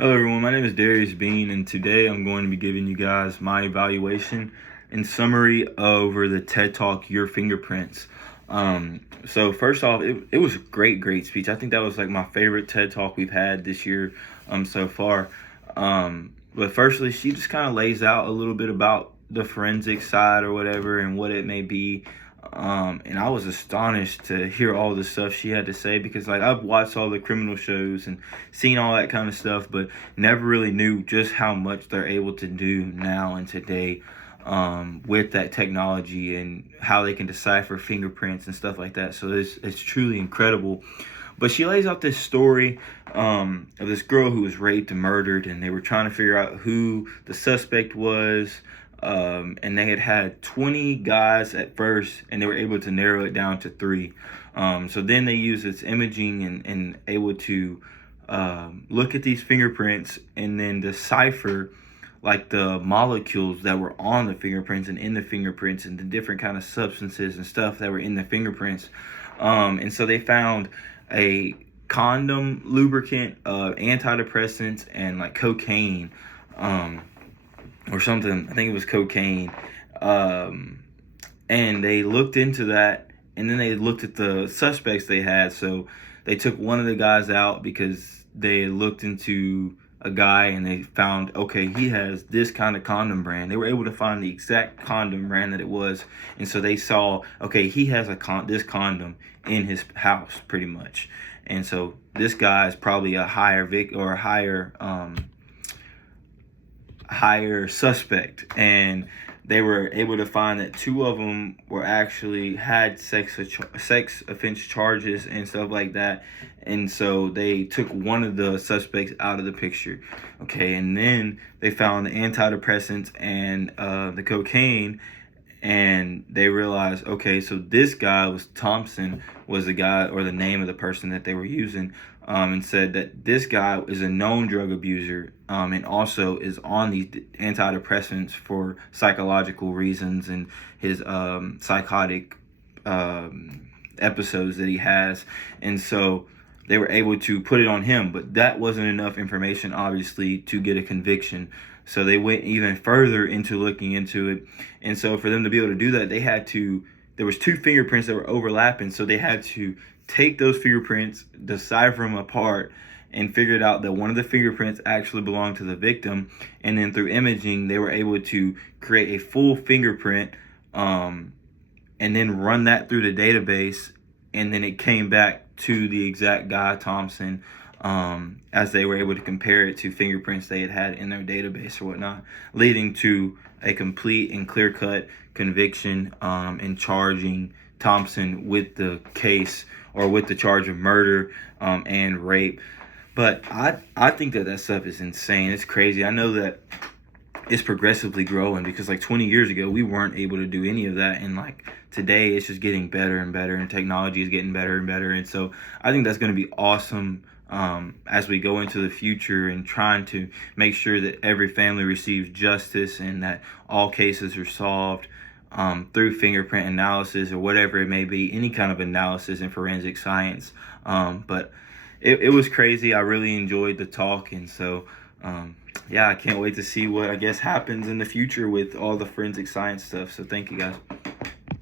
Hello everyone, my name is Darius Bean, and today I'm going to be giving you guys my evaluation and summary over the TED Talk Your Fingerprints. So first off, it was a great speech. I think that was like my favorite TED Talk we've had this year so far. But firstly, she just kind of lays out a little bit about the forensic side or whatever and what it may be. And I was astonished to hear all the stuff she had to say because like I've watched all the criminal shows and seen all that kind of stuff, but never really knew just how much they're able to do now and today with that technology and how they can decipher fingerprints and stuff like that. So it's truly incredible. But she lays out this story of this girl who was raped and murdered, and they were trying to figure out who the suspect was. And they had 20 guys at first, and they were able to narrow it down to 3. So then they used this imaging and able to look at these fingerprints and then decipher like the molecules that were on the fingerprints and in the fingerprints and the different kind of substances and stuff that were in the fingerprints. And so they found a condom, lubricant, antidepressants, and like cocaine. Or something. I think it was cocaine. And they looked into that, and then they looked at the suspects they had. So they took one of the guys out because they looked into a guy and they found, okay, he has this kind of condom brand. They were able to find the exact condom brand that it was. And so they saw, okay, he has this condom in his house pretty much. And so this guy is probably a higher higher suspect, and they were able to find that 2 of them were actually had sex offense charges and stuff like that. And so they took one of the suspects out of the picture. Okay, and then they found the antidepressants and the cocaine, and they realized, okay, so this guy was Thompson, was the guy or the name of the person that they were using, and said that this guy is a known drug abuser, and also is on these antidepressants for psychological reasons and his psychotic episodes that he has. And so they were able to put it on him, but that wasn't enough information, obviously, to get a conviction. So they went even further into looking into it. And so for them to be able to do that, there was 2 fingerprints that were overlapping. So they had to take those fingerprints, decipher them apart, and figured out that one of the fingerprints actually belonged to the victim. And then through imaging, they were able to create a full fingerprint, and then run that through the database. And then it came back to the exact guy, Thompson, as they were able to compare it to fingerprints they had in their database or whatnot, leading to a complete and clear-cut conviction, and charging Thompson with the case, or with the charge of murder and rape. But I think that stuff is insane. It's crazy. I know that it's progressively growing because like 20 years ago we weren't able to do any of that, and like today it's just getting better and better, and technology is getting better and better. And so I think that's going to be awesome as we go into the future and trying to make sure that every family receives justice and that all cases are solved through fingerprint analysis or whatever it may be, any kind of analysis in forensic science. But it was crazy. I really enjoyed the talk, and so yeah, I can't wait to see what I guess happens in the future with all the forensic science stuff. So thank you guys.